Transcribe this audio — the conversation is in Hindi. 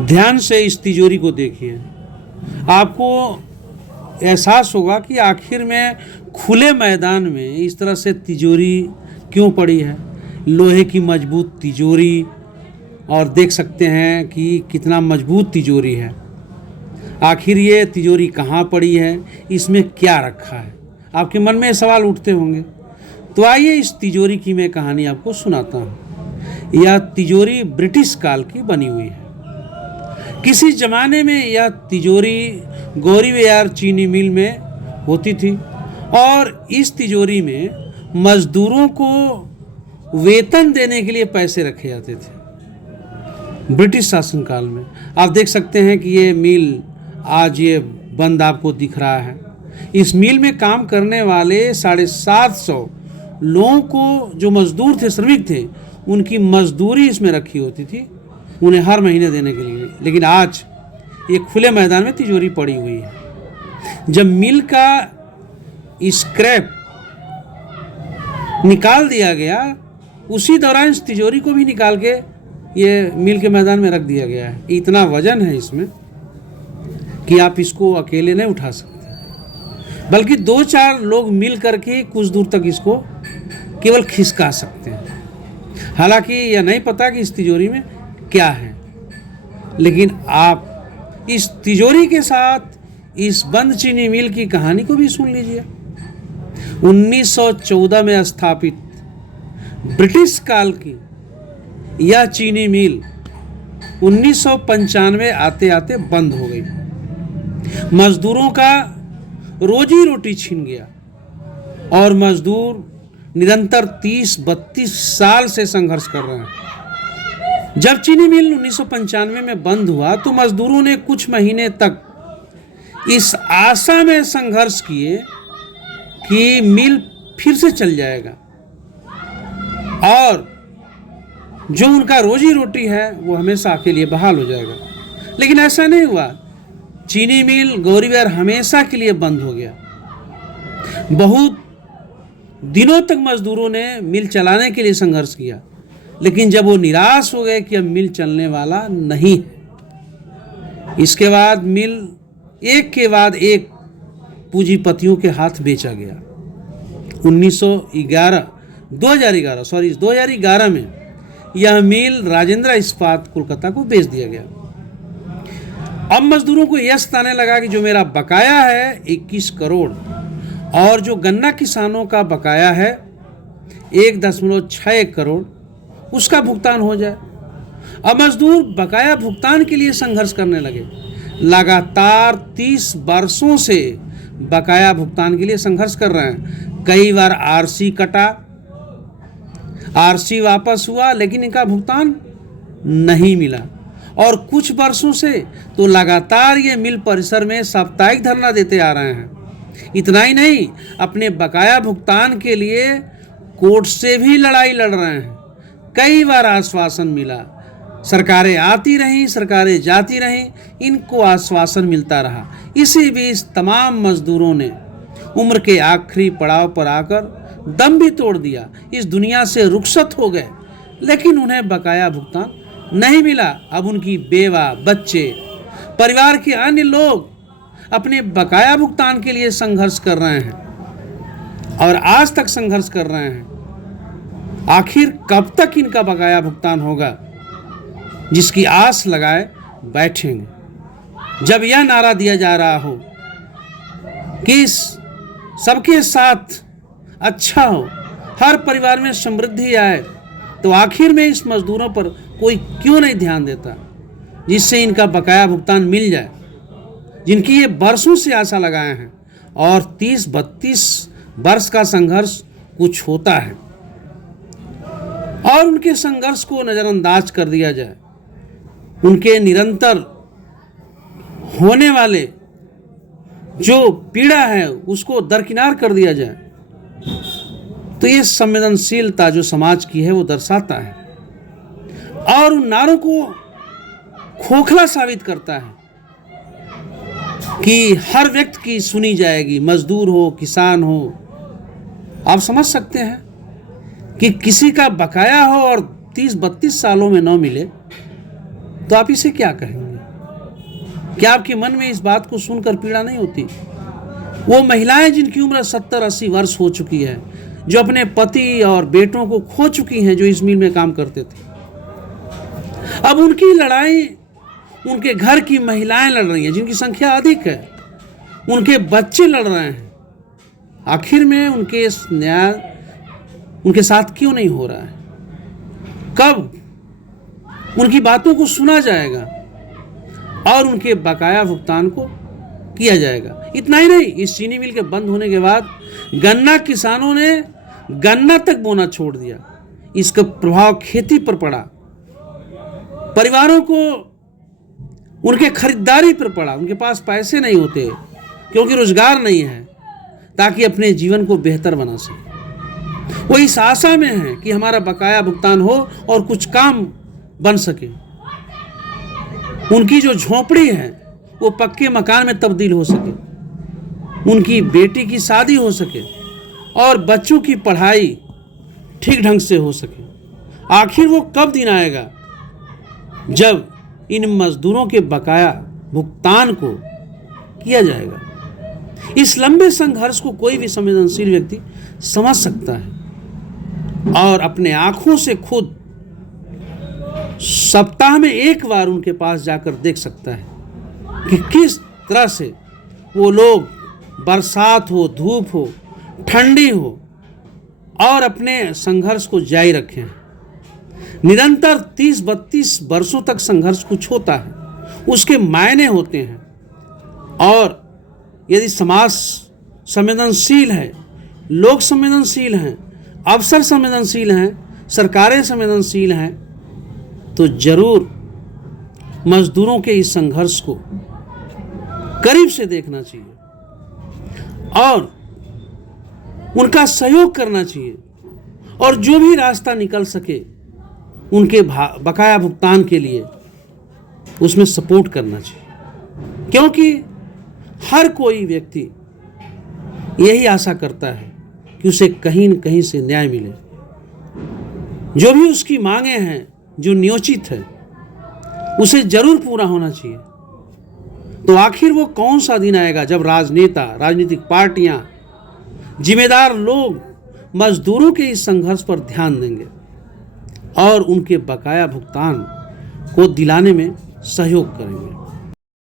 ध्यान से इस तिजोरी को देखिए, आपको एहसास होगा कि आखिर में खुले मैदान में इस तरह से तिजोरी क्यों पड़ी है। लोहे की मजबूत तिजोरी, और देख सकते हैं कि कितना मजबूत तिजोरी है। आखिर ये तिजोरी कहाँ पड़ी है, इसमें क्या रखा है, आपके मन में सवाल उठते होंगे। तो आइए इस तिजोरी की मैं कहानी आपको सुनाता हूँ। यह तिजोरी ब्रिटिश काल की बनी हुई है। किसी ज़माने में यह तिजोरी गौरीबिहार चीनी मिल में होती थी और इस तिजोरी में मजदूरों को वेतन देने के लिए पैसे रखे जाते थे। ब्रिटिश शासनकाल में आप देख सकते हैं कि ये मिल आज ये बंद आपको दिख रहा है। इस मिल में काम करने वाले 750 लोगों को, जो मजदूर थे, श्रमिक थे, उनकी मजदूरी इसमें रखी होती थी उन्हें हर महीने देने के लिए। लेकिन आज ये खुले मैदान में तिजोरी पड़ी हुई है। जब मिल का स्क्रैप निकाल दिया गया, उसी दौरान इस तिजोरी को भी निकाल के ये मिल के मैदान में रख दिया गया है। इतना वजन है इसमें कि आप इसको अकेले नहीं उठा सकते, बल्कि 2-4 लोग मिल करके कुछ दूर तक इसको केवल खिसका सकते हैं। हालांकि यह नहीं पता कि इस तिजोरी में क्या है, लेकिन आप इस तिजोरी के साथ इस बंद चीनी मिल की कहानी को भी सुन लीजिए। 1914 में स्थापित ब्रिटिश काल की यह चीनी मिल 1995 आते आते बंद हो गई। मजदूरों का रोजी रोटी छिन गया और मजदूर निरंतर 30-32 साल से संघर्ष कर रहे हैं। जब चीनी मिल 1995 में बंद हुआ तो मजदूरों ने कुछ महीने तक इस आशा में संघर्ष किए कि मिल फिर से चल जाएगा और जो उनका रोजी रोटी है वो हमेशा के लिए बहाल हो जाएगा। लेकिन ऐसा नहीं हुआ। चीनी मिल गौरीबिहार हमेशा के लिए बंद हो गया। बहुत दिनों तक मजदूरों ने मिल चलाने के लिए संघर्ष किया, लेकिन जब वो निराश हो गए कि अब मिल चलने वाला नहीं है, इसके बाद मिल एक के बाद एक पूंजीपतियों के हाथ बेचा गया। 2011 में यह मिल राजेंद्र इस्पात कोलकाता को बेच दिया गया। अब मजदूरों को यह सताने लगा कि जो मेरा बकाया है 21 करोड़ और जो गन्ना किसानों का बकाया है 1.6 करोड़, उसका भुगतान हो जाए। अब मजदूर बकाया भुगतान के लिए संघर्ष करने लगे। लगातार 30 वर्षों से बकाया भुगतान के लिए संघर्ष कर रहे हैं। कई बार आरसी कटा, आरसी वापस हुआ, लेकिन इनका भुगतान नहीं मिला। और कुछ वर्षों से तो लगातार ये मिल परिसर में साप्ताहिक धरना देते आ रहे हैं। इतना ही नहीं, अपने बकाया भुगतान के लिए कोर्ट से भी लड़ाई लड़ रहे हैं। कई बार आश्वासन मिला, सरकारें आती रहीं, सरकारें जाती रहीं, इनको आश्वासन मिलता रहा। इसी बीच तमाम मजदूरों ने उम्र के आखिरी पड़ाव पर आकर दम भी तोड़ दिया, इस दुनिया से रुखसत हो गए। लेकिन उन्हें बकाया भुगतान नहीं मिला। अब उनकी बेवा, बच्चे, परिवार के अन्य लोग अपने बकाया भुगतान के लिए संघर्ष कर रहे हैं और आज तक संघर्ष कर रहे हैं। आखिर कब तक इनका बकाया भुगतान होगा, जिसकी आस लगाए बैठेंगे। जब यह नारा दिया जा रहा हो कि सबके साथ अच्छा हो, हर परिवार में समृद्धि आए, तो आखिर में इस मजदूरों पर कोई क्यों नहीं ध्यान देता, जिससे इनका बकाया भुगतान मिल जाए, जिनकी ये बरसों से आशा लगाए हैं। और 30-32 वर्ष का संघर्ष कुछ होता है और उनके संघर्ष को नज़रअंदाज कर दिया जाए, उनके निरंतर होने वाले जो पीड़ा है उसको दरकिनार कर दिया जाए, तो ये संवेदनशीलता जो समाज की है वो दर्शाता है और उन नारों को खोखला साबित करता है कि हर व्यक्ति की सुनी जाएगी, मजदूर हो, किसान हो। आप समझ सकते हैं कि किसी का बकाया हो और 30-32 सालों में न मिले तो आप इसे क्या कहेंगे। क्या आपके मन में इस बात को सुनकर पीड़ा नहीं होती? वो महिलाएं जिनकी उम्र 70-80 वर्ष हो चुकी है, जो अपने पति और बेटों को खो चुकी हैं, जो इस मिल में काम करते थे, अब उनकी लड़ाई उनके घर की महिलाएं लड़ रही हैं, जिनकी संख्या अधिक है, उनके बच्चे लड़ रहे हैं। आखिर में उनके न्याय उनके साथ क्यों नहीं हो रहा है? कब उनकी बातों को सुना जाएगा और उनके बकाया भुगतान को किया जाएगा? इतना ही नहीं, इस चीनी मिल के बंद होने के बाद गन्ना किसानों ने गन्ना तक बोना छोड़ दिया। इसका प्रभाव खेती पर पड़ा, परिवारों को उनके खरीदारी पर पड़ा। उनके पास पैसे नहीं होते क्योंकि रोजगार नहीं है, ताकि अपने जीवन को बेहतर बना सके। वो इस आशा में है कि हमारा बकाया भुगतान हो और कुछ काम बन सके। उनकी जो झोपड़ी है वो पक्के मकान में तब्दील हो सके, उनकी बेटी की शादी हो सके और बच्चों की पढ़ाई ठीक ढंग से हो सके। आखिर वो कब दिन आएगा जब इन मजदूरों के बकाया भुगतान को किया जाएगा? इस लंबे संघर्ष को कोई भी संवेदनशील व्यक्ति समझ सकता है और अपने आंखों से खुद सप्ताह में एक बार उनके पास जाकर देख सकता है कि किस तरह से वो लोग, बरसात हो, धूप हो, ठंडी हो, और अपने संघर्ष को जारी रखें। निरंतर 30-32 वर्षों तक संघर्ष कुछ होता है, उसके मायने होते हैं। और यदि समाज संवेदनशील है, लोग संवेदनशील हैं, अफसर संवेदनशील हैं, सरकारें संवेदनशील हैं, तो जरूर मजदूरों के इस संघर्ष को करीब से देखना चाहिए और उनका सहयोग करना चाहिए, और जो भी रास्ता निकल सके उनके बकाया भुगतान के लिए उसमें सपोर्ट करना चाहिए। क्योंकि हर कोई व्यक्ति यही आशा करता है कि उसे कहीं न कहीं से न्याय मिले। जो भी उसकी मांगे हैं, जो नियोजित है, उसे जरूर पूरा होना चाहिए। तो आखिर वो कौन सा दिन आएगा जब राजनेता, राजनीतिक पार्टियां, जिम्मेदार लोग मजदूरों के इस संघर्ष पर ध्यान देंगे और उनके बकाया भुगतान को दिलाने में सहयोग करेंगे?